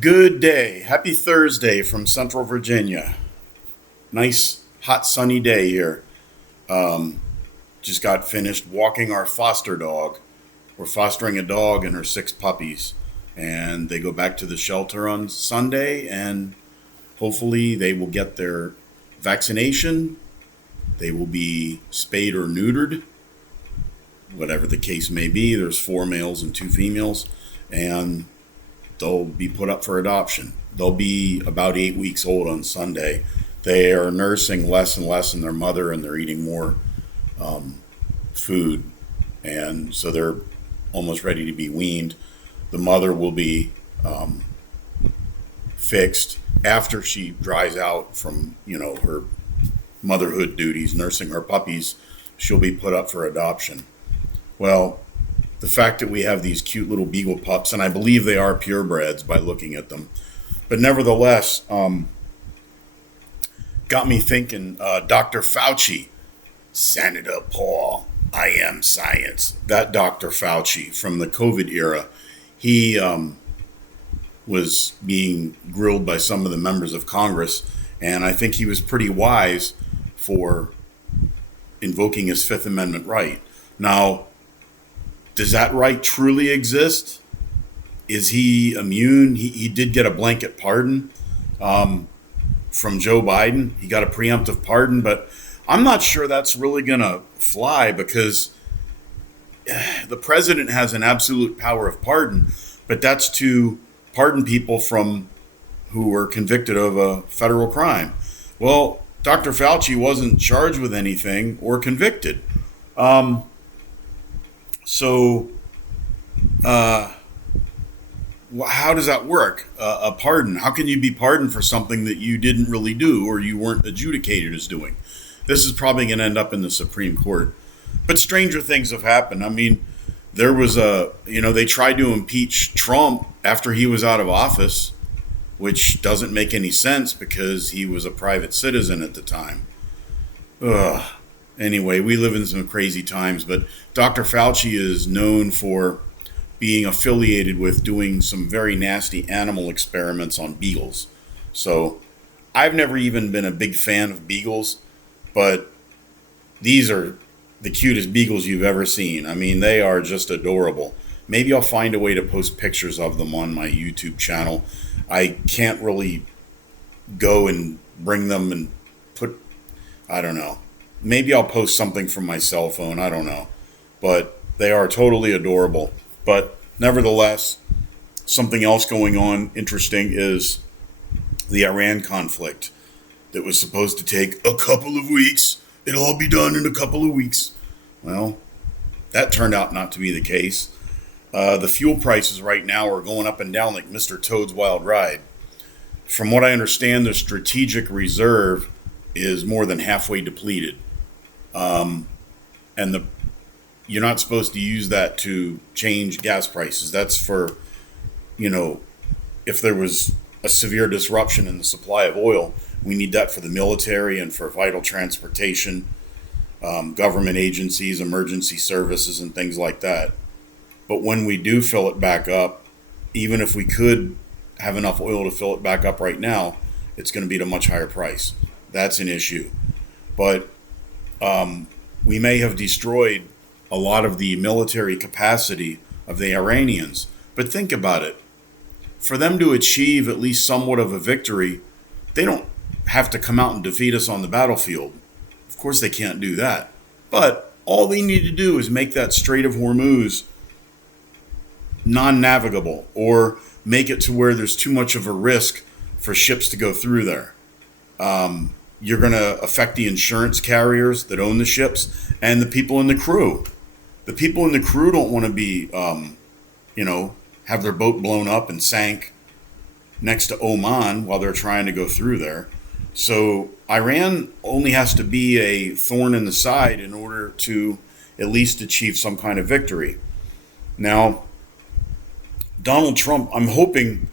Good day. Happy Thursday from Central Virginia. Nice, hot, sunny day here. Um, just got finished walking our foster dog. We're fostering a dog and her six puppies. And they go back to the shelter on Sunday, and hopefully they will get their vaccination. They will be spayed or neutered, whatever the case may be. There's four males and two females. And they'll be put up for adoption. They'll be about 8 weeks old on Sunday. They are nursing less and less in their mother, and they're eating more food. And so they're almost ready to be weaned. The mother will be fixed after she dries out from, her motherhood duties, nursing her puppies. She'll be put up for adoption. Well, the fact that we have these cute little beagle pups, and I believe they are purebreds by looking at them, but nevertheless, got me thinking. Dr. Fauci, Senator Paul, I am science. That Dr. Fauci from the COVID era, he was being grilled by some of the members of Congress, and I think he was pretty wise for invoking his Fifth Amendment right. Now, does that right truly exist? Is he immune? He did get a blanket pardon from Joe Biden. He got a preemptive pardon, but I'm not sure that's really going to fly because the president has an absolute power of pardon, but that's to pardon people from who were convicted of a federal crime. Well, Dr. Fauci wasn't charged with anything or convicted. So, how does that work? A pardon. How can you be pardoned for something that you didn't really do or you weren't adjudicated as doing? This is probably going to end up in the Supreme Court. But stranger things have happened. I mean, there was they tried to impeach Trump after he was out of office, which doesn't make any sense because he was a private citizen at the time. Ugh. Anyway, we live in some crazy times, but Dr. Fauci is known for being affiliated with doing some very nasty animal experiments on beagles. So I've never even been a big fan of beagles, but these are the cutest beagles you've ever seen. I mean, they are just adorable. Maybe I'll find a way to post pictures of them on my YouTube channel. I can't really go and bring them and I don't know. Maybe I'll post something from my cell phone. I don't know. But they are totally adorable. But nevertheless, something else going on interesting is the Iran conflict that was supposed to take a couple of weeks. It'll all be done in a couple of weeks. Well, that turned out not to be the case. The fuel prices right now are going up and down like Mr. Toad's Wild Ride. From what I understand, the strategic reserve is more than halfway depleted. And you're not supposed to use that to change gas prices. That's for, if there was a severe disruption in the supply of oil, we need that for the military and for vital transportation, government agencies, emergency services, and things like that. But when we do fill it back up, even if we could have enough oil to fill it back up right now, it's going to be at a much higher price. That's an issue. But we may have destroyed a lot of the military capacity of the Iranians. But think about it. For them to achieve at least somewhat of a victory, they don't have to come out and defeat us on the battlefield. Of course they can't do that. But all they need to do is make that Strait of Hormuz non-navigable or make it to where there's too much of a risk for ships to go through there. You're going to affect the insurance carriers that own the ships and the people in the crew. The people in the crew don't want to be, have their boat blown up and sank next to Oman while they're trying to go through there. So Iran only has to be a thorn in the side in order to at least achieve some kind of victory. Now, Donald Trump, I'm hoping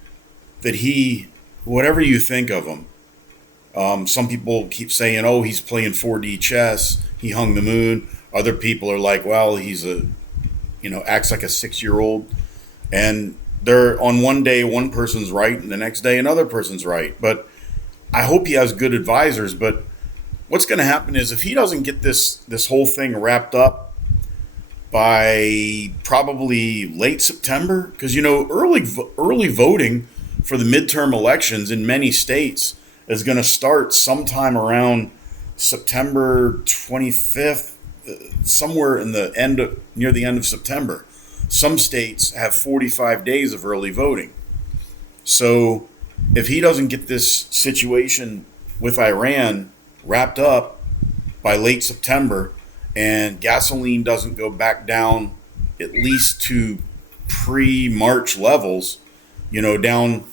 that whatever you think of him, some people keep saying, oh, he's playing 4D chess. He hung the moon. Other people are like, well, he's acts like a 6-year-old. And they're on one day one person's right and the next day another person's right. But I hope he has good advisors. But what's going to happen is if he doesn't get this whole thing wrapped up by probably late September, because early voting for the midterm elections in many states is going to start sometime around September 25th, somewhere in the near the end of September. Some states have 45 days of early voting. So if he doesn't get this situation with Iran wrapped up by late September and gasoline doesn't go back down at least to pre-March levels, down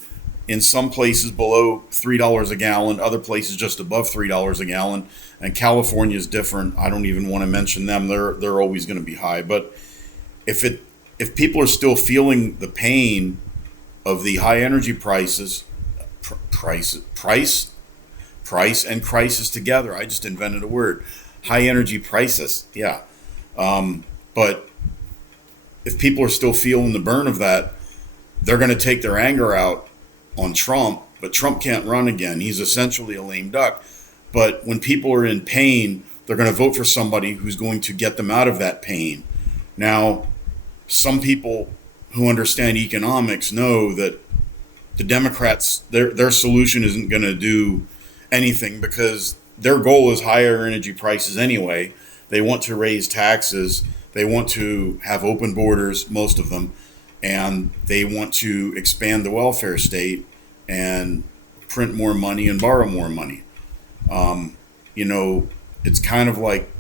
in some places below $3 a gallon, other places just above $3 a gallon, and California is different. I don't even want to mention them. They're always going to be high. But if people are still feeling the pain of the high energy prices, price and crisis together. I just invented a word. High energy prices. Yeah. But if people are still feeling the burn of that, they're going to take their anger out on Trump, but Trump can't run again. He's essentially a lame duck. But when people are in pain, they're going to vote for somebody who's going to get them out of that pain. Now, some people who understand economics know that the Democrats, their solution isn't going to do anything because their goal is higher energy prices anyway. They want to raise taxes. They want to have open borders, most of them, and they want to expand the welfare state and print more money and borrow more money. It's kind of like,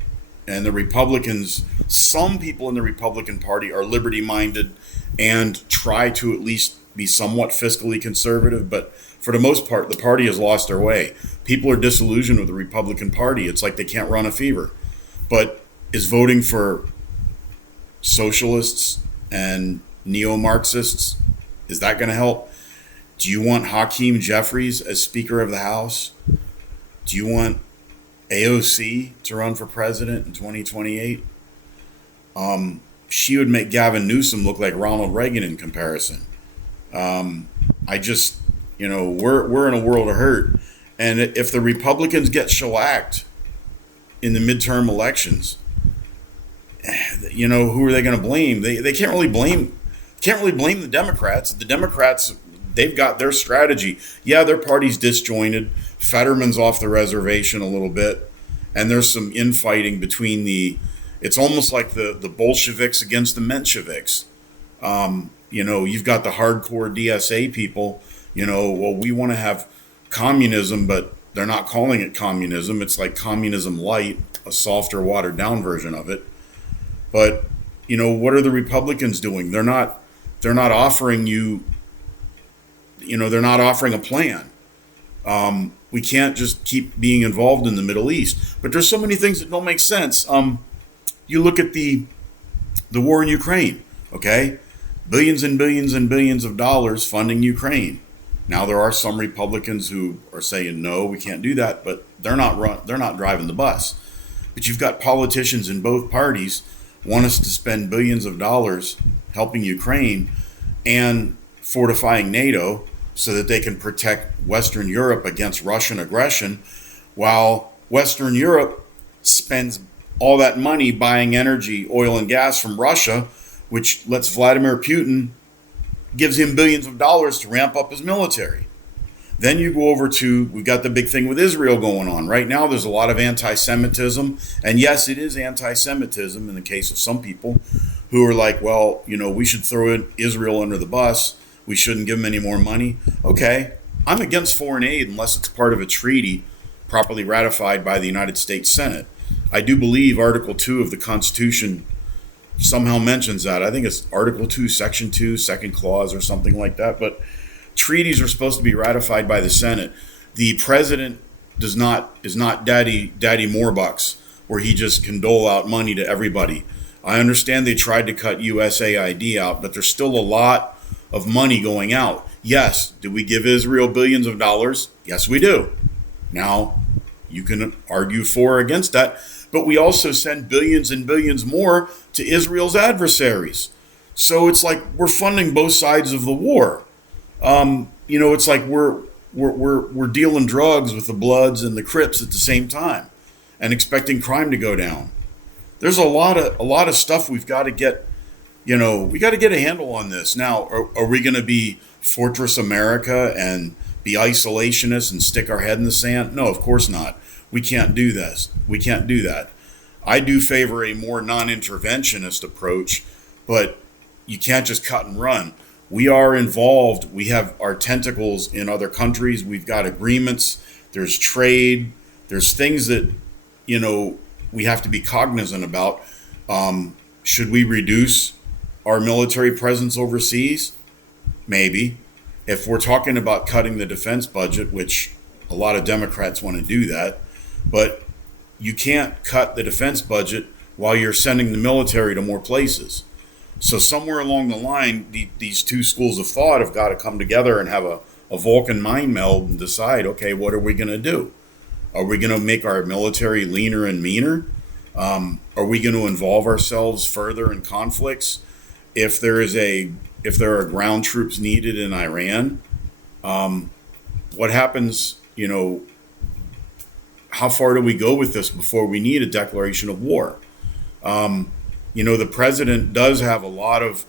and the Republicans, some people in the Republican Party are liberty-minded and try to at least be somewhat fiscally conservative, but for the most part, the party has lost their way. People are disillusioned with the Republican Party. It's like they can't run a fever. But is voting for socialists and neo-Marxists, is that going to help? Do you want Hakeem Jeffries as Speaker of the House? Do you want AOC to run for president in 2028? She would make Gavin Newsom look like Ronald Reagan in comparison. We're in a world of hurt. And if the Republicans get shellacked in the midterm elections, who are they going to blame? They can't really blame the Democrats. The Democrats, they've got their strategy. Yeah, their party's disjointed. Fetterman's off the reservation a little bit. And there's some infighting between it's almost like the Bolsheviks against the Mensheviks. You've got the hardcore DSA people, we want to have communism, but they're not calling it communism. It's like communism light, a softer, watered down version of it. But, what are the Republicans doing? They're not offering they're not offering a plan. We can't just keep being involved in the Middle East. But there's so many things that don't make sense. You look at the war in Ukraine, okay? Billions and billions and billions of dollars funding Ukraine. Now there are some Republicans who are saying no, we can't do that, but they're not driving the bus. But you've got politicians in both parties want us to spend billions of dollars helping Ukraine and fortifying NATO so that they can protect Western Europe against Russian aggression, while Western Europe spends all that money buying energy, oil and gas from Russia, which lets Vladimir Putin, gives him billions of dollars to ramp up his military. Then you go over we've got the big thing with Israel going on. Right now, there's a lot of anti-Semitism. And yes, it is anti-Semitism in the case of some people who are like, well, we should throw Israel under the bus. We shouldn't give them any more money. Okay, I'm against foreign aid unless it's part of a treaty properly ratified by the United States Senate. I do believe Article 2 of the Constitution somehow mentions that. I think it's Article 2, Section 2, second clause or something like that. But treaties are supposed to be ratified by the Senate. The president is not Daddy Morebucks, where he just can dole out money to everybody. I understand they tried to cut USAID out, but there's still a lot of money going out. Yes, do we give Israel billions of dollars? Yes, we do. Now, you can argue for or against that, but we also send billions and billions more to Israel's adversaries. So it's like we're funding both sides of the war. It's like we're dealing drugs with the Bloods and the Crips at the same time, and expecting crime to go down. There's a lot of stuff we've got to get. We got to get a handle on this. Now, are we going to be Fortress America and be isolationists and stick our head in the sand? No, of course not. We can't do this. We can't do that. I do favor a more non-interventionist approach, but you can't just cut and run. We are involved. We have our tentacles in other countries. We've got agreements. There's trade. There's things that, we have to be cognizant about. Should we reduce our military presence overseas? Maybe. If we're talking about cutting the defense budget, which a lot of Democrats want to do that, but you can't cut the defense budget while you're sending the military to more places. So somewhere along the line, these two schools of thought have got to come together and have a Vulcan mind meld and decide, okay, what are we going to do? Are we going to make our military leaner and meaner? Are we going to involve ourselves further in conflicts? If there are ground troops needed in Iran, what happens? How far do we go with this before we need a declaration of war? The president does have a lot of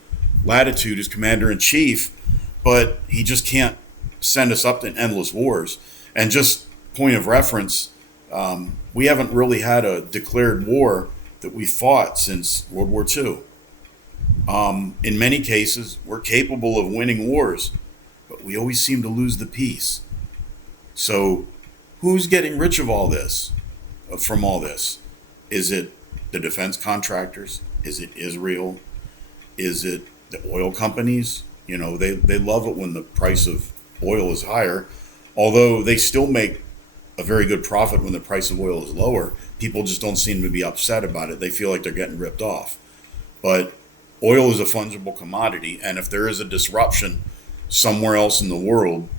latitude as commander in chief, but he just can't send us up to endless wars. And just point of reference, we haven't really had a declared war that we fought since World War II. In many cases, we're capable of winning wars, but we always seem to lose the peace. So who's getting rich of all this, from all this? Is it the defense contractors? Is it Israel? Is it the oil companies? They love it when the price of oil is higher, although they still make a very good profit when the price of oil is lower. People just don't seem to be upset about it. They feel like they're getting ripped off. But oil is a fungible commodity, and if there is a disruption somewhere else in the world,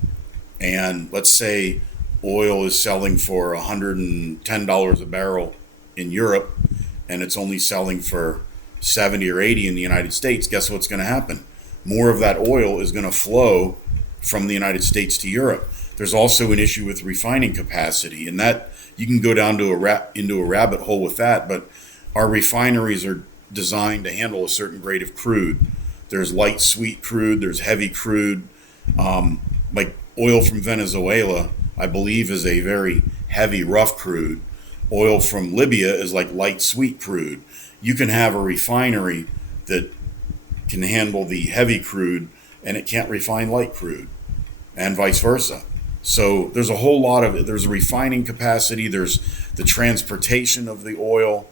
and let's say oil is selling for $110 a barrel in Europe, and it's only selling for 70 or 80 in the United States, guess what's going to happen? More of that oil is going to flow from the United States to Europe. There's also an issue with refining capacity, and that you can go down to into a rabbit hole with that, but our refineries are designed to handle a certain grade of crude. There's light sweet crude, there's heavy crude. Like oil from Venezuela, I believe, is a very heavy, rough crude. Oil from Libya is like light sweet crude. You can have a refinery that can handle the heavy crude and it can't refine light crude, and vice versa. So there's a whole lot of it. There's a refining capacity, there's the transportation of the oil.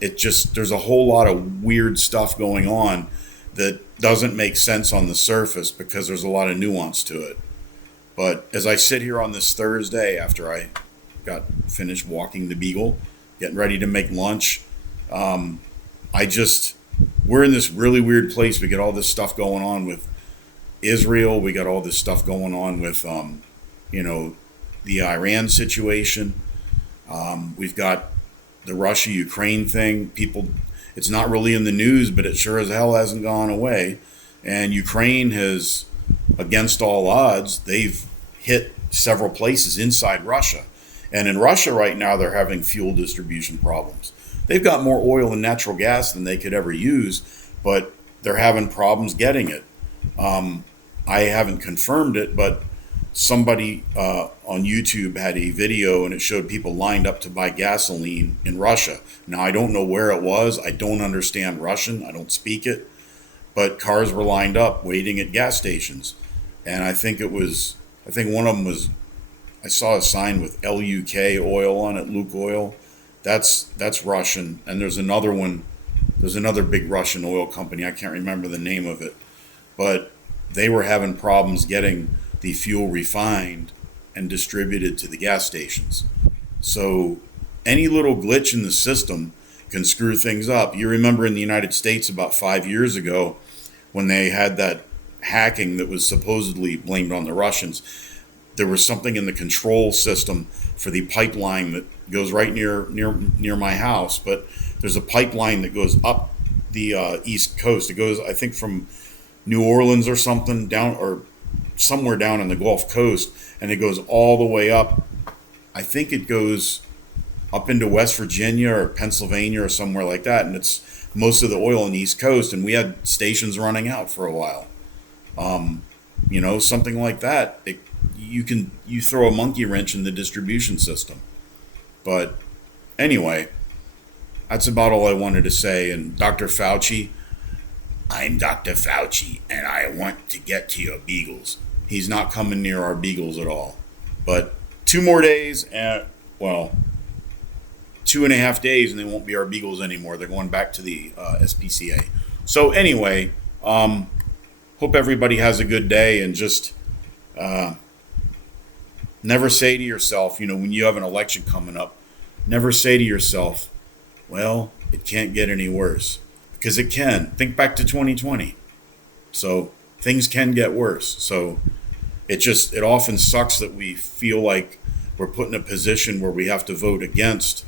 There's a whole lot of weird stuff going on that doesn't make sense on the surface because there's a lot of nuance to it. But as I sit here on this Thursday after I got finished walking the Beagle, getting ready to make lunch, we're in this really weird place. We got all this stuff going on with Israel. We got all this stuff going on with, the Iran situation. We've got the Russia-Ukraine thing. It's not really in the news, but it sure as hell hasn't gone away. And Ukraine has, against all odds, they've hit several places inside Russia. And in Russia right now, they're having fuel distribution problems. They've got more oil and natural gas than they could ever use, but they're having problems getting it. I haven't confirmed it, but somebody on YouTube had a video and it showed people lined up to buy gasoline in Russia. Now, I don't know where it was. I don't understand Russian. I don't speak it. But cars were lined up waiting at gas stations. And I think one of them was, I saw a sign with LUK oil on it, Luke Oil. That's Russian. And there's another big Russian oil company. I can't remember the name of it. But they were having problems getting the fuel refined and distributed to the gas stations. So any little glitch in the system can screw things up. You remember in the United States about 5 years ago when they had that hacking that was supposedly blamed on the Russians. There was something in the control system for the pipeline that goes right near my house, but there's a pipeline that goes up the East Coast. It goes, I think, from New Orleans or something down, or somewhere down in the Gulf Coast, and it goes all the way up. I think it goes up into West Virginia or Pennsylvania or somewhere like that, and it's most of the oil on the East Coast. And we had stations running out for a while. Something like that. You throw a monkey wrench in the distribution system. But anyway, that's about all I wanted to say. And Dr. Fauci, I'm Dr. Fauci, and I want to get to your Beagles. He's not coming near our Beagles at all. But 2 more days, and 2.5 days, and they won't be our Beagles anymore. They're going back to the SPCA. So anyway, hope everybody has a good day, and just never say to yourself, when you have an election coming up, never say to yourself, well, it can't get any worse. Because it can. Think back to 2020. So things can get worse. So it often sucks that we feel like we're put in a position where we have to vote against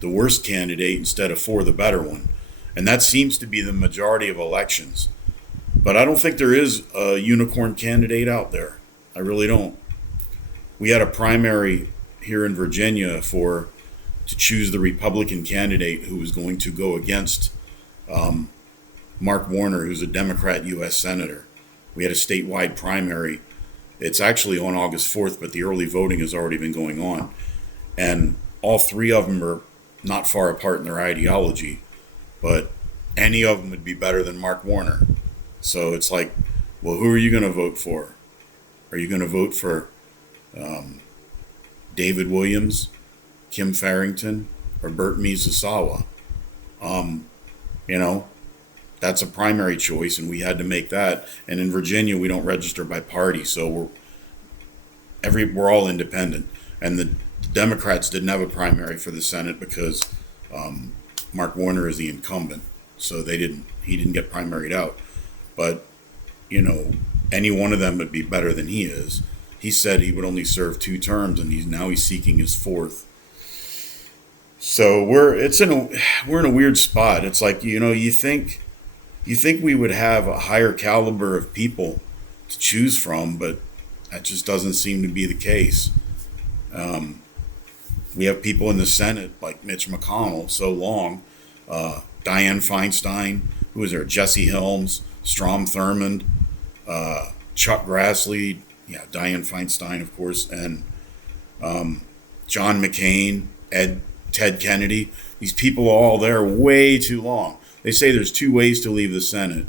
the worst candidate instead of for the better one. And that seems to be the majority of elections. But I don't think there is a unicorn candidate out there. I really don't. We had a primary here in Virginia to choose the Republican candidate who was going to go against Mark Warner, who's a Democrat U.S. Senator. We had a statewide primary. It's actually on August 4th, but the early voting has already been going on. And all 3 of them are not far apart in their ideology, but any of them would be better than Mark Warner. So it's like, well, who are you going to vote for? Are you going to vote for David Williams, Kim Farrington, or Bert Miyazawa? That's a primary choice, and we had to make that. And in Virginia, we don't register by party, so we're all independent. And the Democrats didn't have a primary for the Senate because Mark Warner is the incumbent, so he didn't get primaried out. But any one of them would be better than he is. He said he would only serve 2 terms, and he's seeking his 4th. So we're in a weird spot. It's like, you think we would have a higher caliber of people to choose from, but that just doesn't seem to be the case. We have people in the Senate like Mitch McConnell, so long, Dianne Feinstein, who is there, Jesse Helms, Strom Thurmond, Chuck Grassley, Dianne Feinstein, of course, and John McCain, Ted Kennedy. These people are all there way too long. They say there's 2 ways to leave the Senate: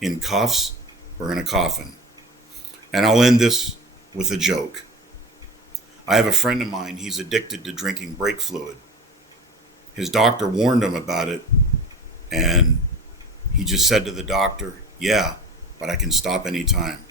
in cuffs or in a coffin. And I'll end this with a joke. I have a friend of mine, he's addicted to drinking brake fluid. His doctor warned him about it, and he just said to the doctor, yeah, but I can stop anytime.